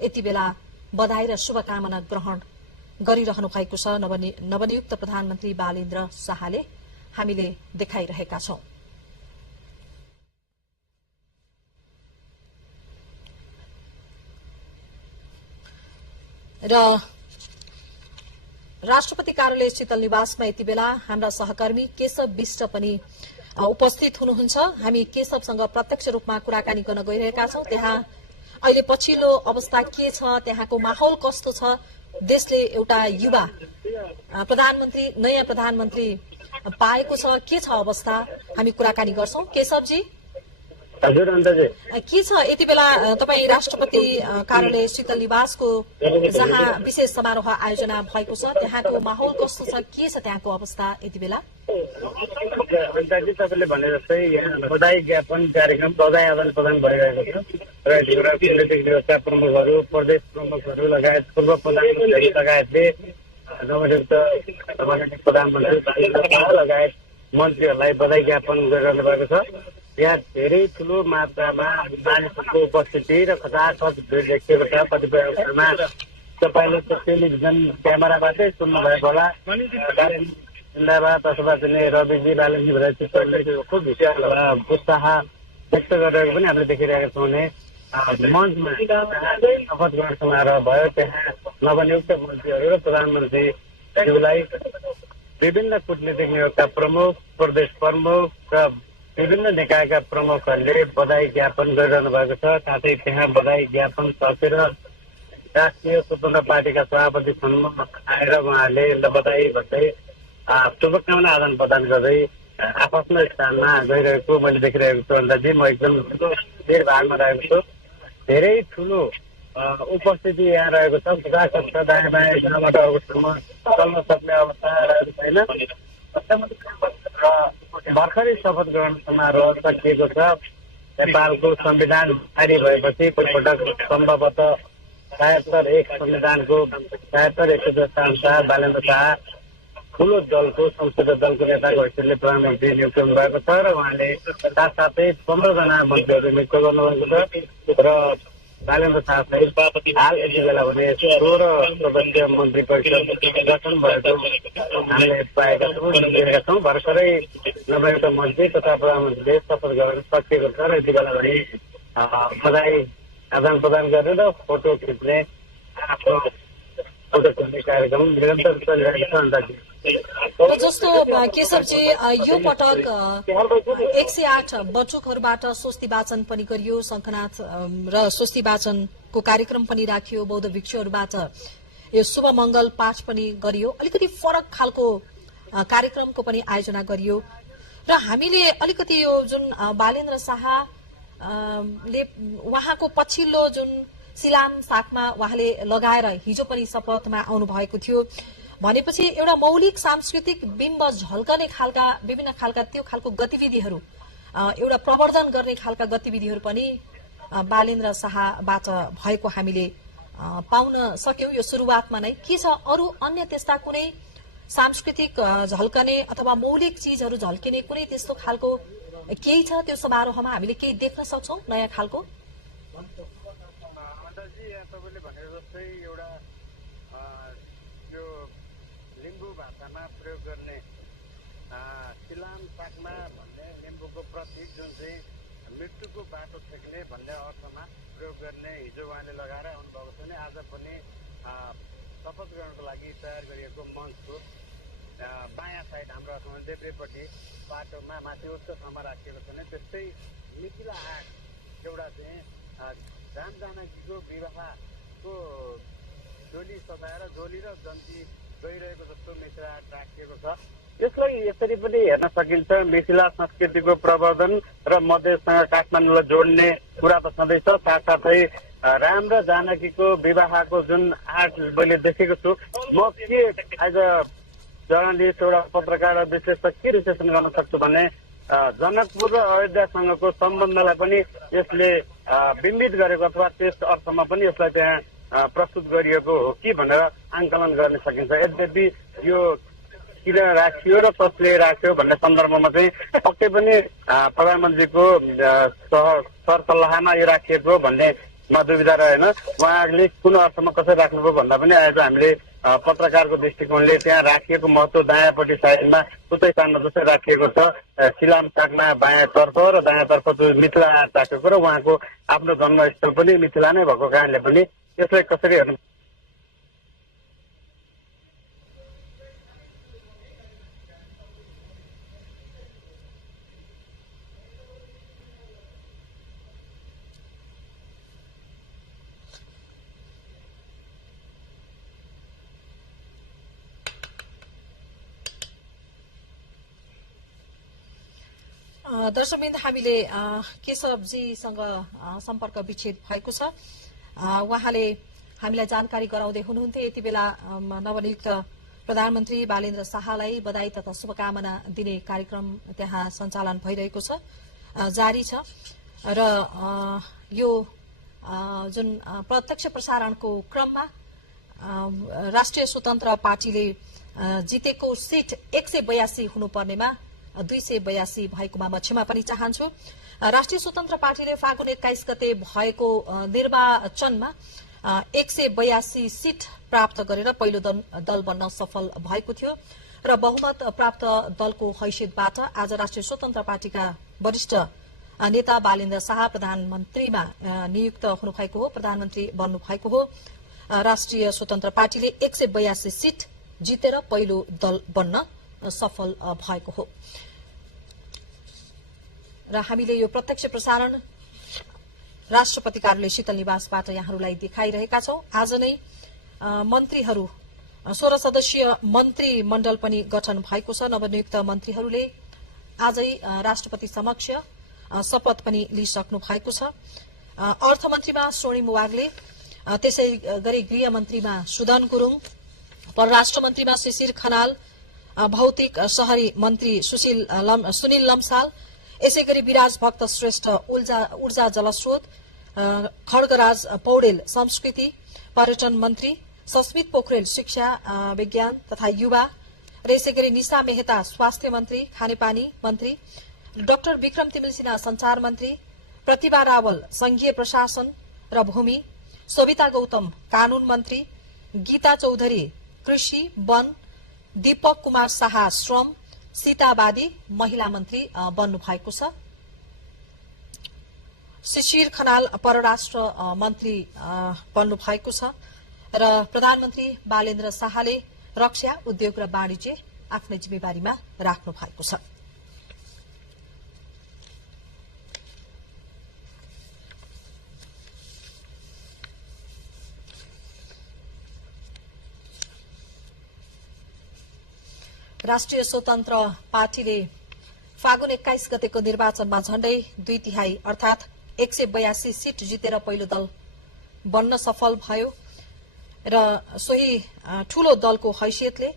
यति बेला बधाई र शुभकामना ग्रहण गरिरहनु भएको छ नवनियुक्त प्रधानमन्त्री बालेन्द्र शाहले हामीले देखाइरहेका छौं। र राष्ट्रपति कार्यालय शीतल निवासमा यति बेला हाम्रा सहकर्मी केशव विष्ट पनि उपस्थित हुनुहुन्छ। हामी केशवसँग प्रत्यक्ष रूपमा कुराकानी गर्न गइरहेका छौं। त्यहाँ अहिले पछिल्लो अवस्था के छ, त्यहाँको माहौल कस्तो छ, देशले एउटा युवा प्रधानमन्त्री, नयाँ प्रधानमन्त्री पाएको छ, के छ अवस्था, हामी कुराकानी गर्छौं। केशवजी, हजुर अन्तजी, के छ यति बेला तपाई राष्ट्रपति कार्यालय शीतल निवासको जहाँ विशेष समारोह आयोजना भएको छ त्यहाँको माहौल कस्तो छ, के छ त्यहाँको अवस्था यति बेला? अन्तजी, तपाईँले भने जस्तै यहाँ बधाई ज्ञापन कार्यक्रम, बधाई आदान प्रदान भइरहेको छ र यतिखेर केन्द्रीय व्यवस्था प्रमुखहरू, प्रदेश प्रमुखहरू लगायत पूर्व प्रधानमन्त्री लगायतले नवनियुक्त प्रधानमन्त्री लगायत मन्त्रीहरूलाई बधाई ज्ञापन गरिरहनु भएको छ। यहाँ धेरै ठूलो मात्रामा मानिसहरूको उपस्थिति र खचाखच भिड देखिएको छ। कतिपय अवसरमा तपाईँले टेलिभिजन क्यामेराबाटै सुन्नुभएको होला, जिल्लाबाट अथवा चाहिँ रविजी, बालनजी भएर चित्तरले उत्साह व्यक्त गरिरहेको पनि हामीले देखिरहेका छौँ भने मञ्चमा शपथ ग्रहण समारोह भयो। त्यहाँ नवनियुक्त मन्त्रीहरू र प्रधानमन्त्रीज्यूलाई विभिन्न कूटनीतिक नियोगका प्रमुख, प्रदेश प्रमुख र विभिन्न निकायका प्रमुखहरूले बधाई ज्ञापन गरिरहनु भएको छ। साथै त्यहाँ बधाई ज्ञापन सकेर राष्ट्रिय स्वतन्त्र पार्टीका सभापति सम्म आएर उहाँहरूले बधाई भन्दै शुभकामना आदान प्रदान गर्दै आफ्नो स्थानमा गइरहेको मैले देखिरहेको छु। अन्दाजी म एकदम भिड भाडमा रहेको छु। धेरै ठुलो उपस्थिति यहाँ रहेको छ। 50 छ दायाँ बायाँ एकजनाबाट अर्को ठाउँमा चल्न सक्ने अवस्था रहेको छैन। र भर्खरै शपथ ग्रहण समारोह सकिएको छ। नेपालको संविधान जारी भएपछि पहिलोपटक सम्भवतः 73 संविधानको 73 110 अनुसार बालेन्द्र शाह ठुलो दलको संसदीय दलको नेताको हैसियतले प्रधानमन्त्री नियुक्त हुनुभएको छ र उहाँले साथसाथै 15 जना मन्त्रीहरू नियुक्त गर्नुभएको छ र बालेन्द्र शाहलाई हाल यति बेला भने 16 सदस्यीय मन्त्री परिषद गठन भएको हामीले पाएका छौँ, देखेका छौँ। भर्खरै नवनियुक्त मन्त्री तथा प्रधानमन्त्रीले शपथ ग्रहण सकिएको छ र यति बेला भने बधाई आदान प्रदान गरेर फोटो खिच्ने आफ्नो फोटो खिच्ने कार्यक्रम निरन्तर चलिरहेको छ। अन्दाजी जस्तो केशवजी यो पटक 108 बटुकहरूबाट स्वस्ति वाचन पनि गरियो, शङ्खनाथ र स्वस्ति वाचनको कार्यक्रम पनि राखियो, बौद्ध भिक्षुहरूबाट यो शुभ मङ्गल पाठ पनि गरियो। अलिकति फरक खालको कार्यक्रमको पनि आयोजना गरियो र हामीले अलिकति यो जुन बालेन्द्र शाह ले उहाँको पछिल्लो जुन सिलाम साकमा उहाँले लगाएर हिजो पनि शपथमा आउनु भएको थियो भनेपछि एउटा मौलिक सांस्कृतिक बिम्ब झल्कने खालका विभिन्न खालका त्यो खालको गतिविधिहरू एउटा प्रवर्धन गर्ने खालका गतिविधिहरू पनि बालेन्द्र शाहबाट भएको हामीले पाउन सक्यौं। यो सुरुवातमा नै के छ, अरू अन्य त्यस्ता कुनै सांस्कृतिक झल्कने अथवा मौलिक चिजहरू झल्किने कुनै त्यस्तो खालको केही छ त्यो समारोहमा हामीले केही देख्न सक्छौं नयाँ खालको? तपाईँले भने जस्तै एउटा यो लिम्बू भाषामा प्रयोग गर्ने सिलाम साकमा भन्ने लिम्बूको प्रतीक जुन चाहिँ मृत्युको बाटो छेक्ने भन्ने अर्थमा प्रयोग गर्ने हिजो उहाँले लगाएर आउनुभएको छ भने आज पनि शपथ ग्रहणको लागि तयार गरिएको मञ्चको बायाँ साइड हाम्रो देब्रेपट्टि बाटोमा माथि उच्च ठाउँमा राखिएको छ भने त्यस्तै मिथिला आँट एउटा चाहिँ राम जानकीको विवाहको डोली सजाएर डोली र जन्ती गइरहेको जस्तो मिथिला आर्ट राखिएको छ। यसलाई यसरी पनि हेर्न सकिन्छ, मिथिला संस्कृतिको प्रवर्धन र मधेससँग काठमाडौँलाई जोड्ने कुरा त छँदैछ। साथसाथै राम र जानकीको विवाहको जुन आर्ट मैले देखेको छु, म के एज अ जर्नलिस्ट एउटा पत्रकार विश्लेषक के विश्लेषण गर्न सक्छु भने जनकपुर र अयोध्यासँगको सम्बन्धलाई पनि यसले बिम्बित गरेको अथवा त्यस अर्थमा पनि यसलाई त्यहाँ प्रस्तुत गरिएको हो कि भनेर आंकलन गर्न सकिन्छ। यद्यपि यो किन राखियो र कसले राख्यो भन्ने सन्दर्भमा चाहिँ पक्कै पनि प्रधानमन्त्रीको सरसल्लाहमा यो राखिएको भन्ने दुविधा रहेन। उहाँले कुन अर्थमा कसरी राख्नुभयो भन्दा पनि आज हामीले पत्रकारको दृष्टिकोणले त्यहाँ राखिएको महत्व दायाँपट्टि साइडमा उतै स्थानमा जसरी राखिएको छ सिलाम साकमा बायाँतर्फ र दायाँतर्फ मिथिला आर्ट राखेको र उहाँको आफ्नो जन्मस्थल पनि मिथिला नै भएको कारणले पनि यसलाई कसरी हेर्नु दर्शकवृन्द, हामीले केशवजीसँग सम्पर्क विच्छेद भएको छ। उहाँले हामीलाई जानकारी गराउँदै हुनुहुन्थ्यो यति बेला नवनियुक्त प्रधानमन्त्री बालेन्द्र शाहलाई बधाई तथा शुभकामना दिने कार्यक्रम त्यहाँ सञ्चालन भइरहेको छ, जारी छ र यो जुन प्रत्यक्ष प्रसारणको क्रममा राष्ट्रिय स्वतन्त्र पार्टीले जितेको सिट 182 हुनुपर्नेमा 282 भएकोमा म क्षमा पनि चाहन्छु। राष्ट्रिय स्वतन्त्र पार्टीले फागुन 21 गते भएको निर्वाचनमा 182 सिट प्राप्त गरेर पहिलो दल बन्न सफल भएको थियो र बहुमत प्राप्त दलको हैसियतबाट आज राष्ट्रिय स्वतन्त्र पार्टीका वरिष्ठ नेता बालेन्द्र शाह प्रधानमन्त्रीमा नियुक्त हुनुभएको हो, प्रधानमन्त्री बन्नुभएको हो। राष्ट्रिय स्वतन्त्र पार्टीले 182 सीट जितेर पहिलो दल बन्न सफल भएको हो। र हामीले यो प्रत्यक्ष प्रसारण राष्ट्रपति कार्यालय शीतल निवासबाट यहाँहरूलाई देखाइरहेका छौं। आज नै मन्त्रीहरू 16 सदस्यीय मन्त्री मण्डल पनि गठन भएको छ। नवनियुक्त मन्त्रीहरूले आजै राष्ट्रपति समक्ष शपथ पनि लिइसक्नु भएको छ। अर्थमन्त्रीमा स्वर्णिम वाग्ले, त्यसै गरी गृहमन्त्रीमा सुदन गुरुङ, परराष्ट्र मन्त्रीमा शिशिर खनाल, भौतिक शहरी मन्त्री सुनिल लम्साल, यसै गरी विराज भक्त श्रेष्ठ ऊर्जा जलस्रोत, खड्गराज पौडेल संस्कृति, पर्यटन मन्त्री, सस्मित पोखरेल शिक्षा विज्ञान तथा युवा, र यसै गरी निशा मेहता स्वास्थ्य मन्त्री, खानेपानी मन्त्री, डाक्टर विक्रम तिमिल सिन्हा संचार मन्त्री, प्रतिभा रावल संघीय प्रशासन र भूमि, सविता गौतम कानून मन्त्री, गीता चौधरी कृषि वन, दीपक कुमार शाह श्रम, सीता बादी महिला मन्त्री बन्नु भएको छ। शिशिर खनाल परराष्ट्र मन्त्री बन्नु भएको छ र प्रधानमन्त्री बालेन्द्र शाहले रक्षा, उद्योग र वाणिज्य आफ्नै जिम्मेवारीमा राख्नु भएको छ। राष्ट्रिय स्वतन्त्र पार्टीले फागुन 21 गतेको निर्वाचनमा झण्डै 2/3 अर्थात 182 सीट जितेर पहिलो दल बन्न सफल भयो र सोही ठूलो दलको हैसियतले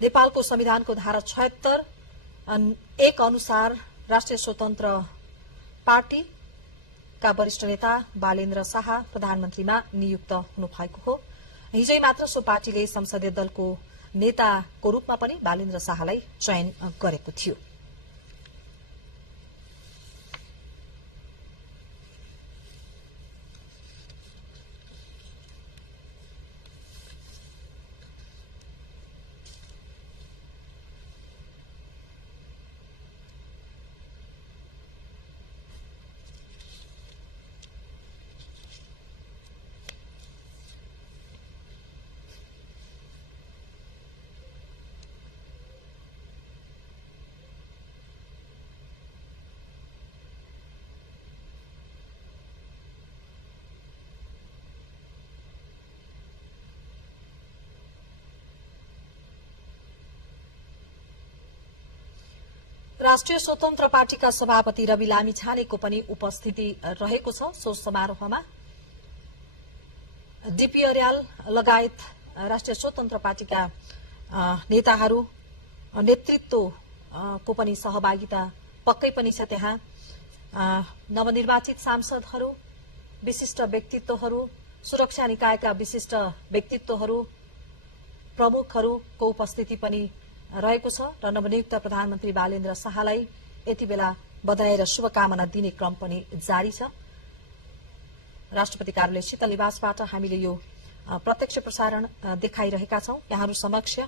नेपालको संविधानको धारा 76(1) अनुसार राष्ट्रिय स्वतन्त्र पार्टीका वरिष्ठ नेता बालेन्द्र शाह प्रधानमन्त्रीमा नियुक्त हुनुभएको हो। हिजै मात्र सो पार्टीले संसदीय दलको नेताको रूपमा पनि बालेन्द्र शाहलाई चयन गरेको थियो। राष्ट्रिय स्वतन्त्र पार्टीका सभापति रवि लामिछानेको पनि उपस्थिति रहेको छ। सो समारोहमा डीपी अर्याल लगायत राष्ट्रिय स्वतन्त्र पार्टीका नेताहरू नेतृत्वको पनि सहभागिता पक्कै पनि छ। त्यहाँ नवनिर्वाचित सांसदहरू, विशिष्ट व्यक्तित्वहरू, सुरक्षा निकायका विशिष्ट व्यक्तित्वहरू, प्रमुखहरूको उपस्थिति पनि रहेको छ र नवनियुक्त प्रधानमन्त्री बालेन्द्र शाहलाई यति बेला बधाई र शुभकामना दिने क्रम पनि जारी छ। राष्ट्रपति कार्यालय शीतल निवासबाट हामीले यो प्रत्यक्ष प्रसारण देखाइरहेका छौं यहाँहरू समक्ष।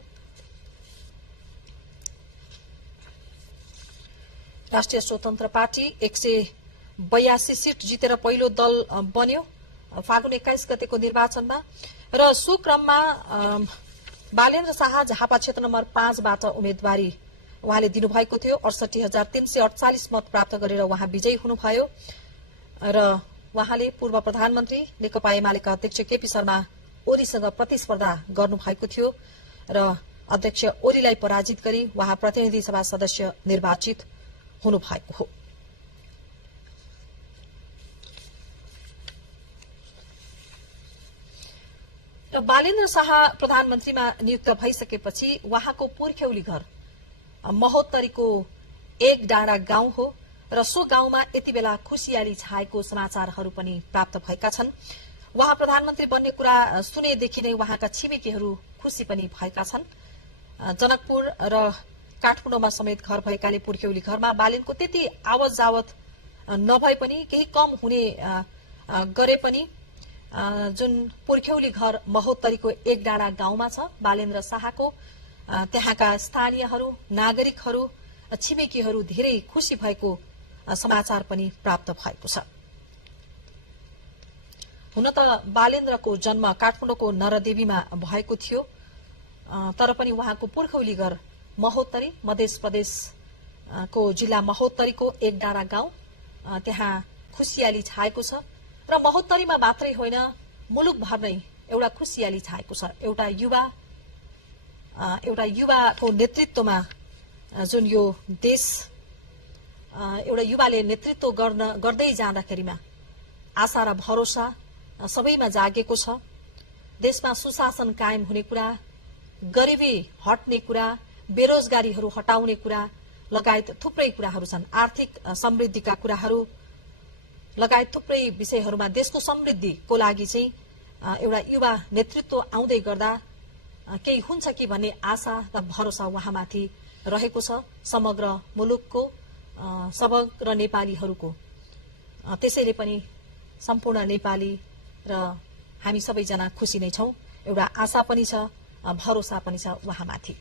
राष्ट्रिय स्वतन्त्र पार्टी 182 सीट जितेर पहिलो दल बन्यो फागुन 21 गतेको निर्वाचनमा र सो क्रममा बालेन्द्र शाह झापा क्षेत्र नम्बर 5 बाट उम्मेदवारी उहाँले दिनुभएको थियो। 68,348 मत प्राप्त गरेर उहाँ विजयी हुनुभयो र उहाँले पूर्व प्रधानमन्त्री नेकपा एमालेका अध्यक्ष केपी शर्मा ओलीसँग प्रतिस्पर्धा गर्नुभएको थियो र अध्यक्ष ओलीलाई पराजित गरी उहाँ प्रतिनिधि सभा सदस्य निर्वाचित हुनुभएको हो। र बालेन्द्र शाह प्रधानमन्त्रीमा नियुक्त भइसकेपछि उहाँको पुर्ख्यौली घर महोत्तरीको एक डाँडा गाउँ हो र सो गाउँमा यति बेला खुशियाली छाएको समाचारहरू पनि प्राप्त भएका छन्। उहाँ प्रधानमन्त्री बन्ने कुरा सुनेदेखि नै उहाँका छिमेकीहरू खुशी पनि भएका छन्। जनकपुर र काठमाडौँमा समेत घर भएकाले पुर्ख्यौली घरमा बालेनको त्यति आवत जावत नभए पनि केही कम हुने गरे पनि जुन पुर्ख्यौली घर महोत्तरीको एक डाँडा गाउँमा छ बालेन्द्र शाहको त्यहाँका स्थानीयहरू, नागरिकहरू छिमेकीहरू धेरै खुशी भएको समाचार पनि प्राप्त भएको छ। हुन त बालेन्द्रको जन्म काठमाडौँको नरदेवीमा भएको थियो, तर पनि उहाँको पुर्खौली घर महोत्तरी मध्य प्रदेशको जिल्ला महोत्तरीको एक डाँडा गाउँ, त्यहाँ खुसियाली छाएको छ र महोत्तरीमा मात्रै होइन मुलुकभर नै एउटा खुसियाली छाएको छ। एउटा युवाको नेतृत्वमा जुन यो देश एउटा युवाले नेतृत्व गर्दै जाँदाखेरिमा आशा र भरोसा सबैमा जागेको छ। देशमा सुशासन कायम हुने कुरा, गरिबी हट्ने कुरा, बेरोजगारीहरू हटाउने कुरा लगायत थुप्रै कुराहरू छन्। आर्थिक समृद्धिका कुराहरू लगायत थुप्रै विषयहरूमा देशको समृद्धिको लागि चाहिँ एउटा युवा नेतृत्व आउँदै गर्दा केही हुन्छ कि भन्ने आशा र भरोसा उहाँमाथि रहेको छ, समग्र मुलुकको समग्र नेपालीहरूको। त्यसैले पनि सम्पूर्ण नेपाली र हामी सबैजना खुसी नै छौं। एउटा आशा पनि छ, भरोसा पनि छ उहाँमाथि।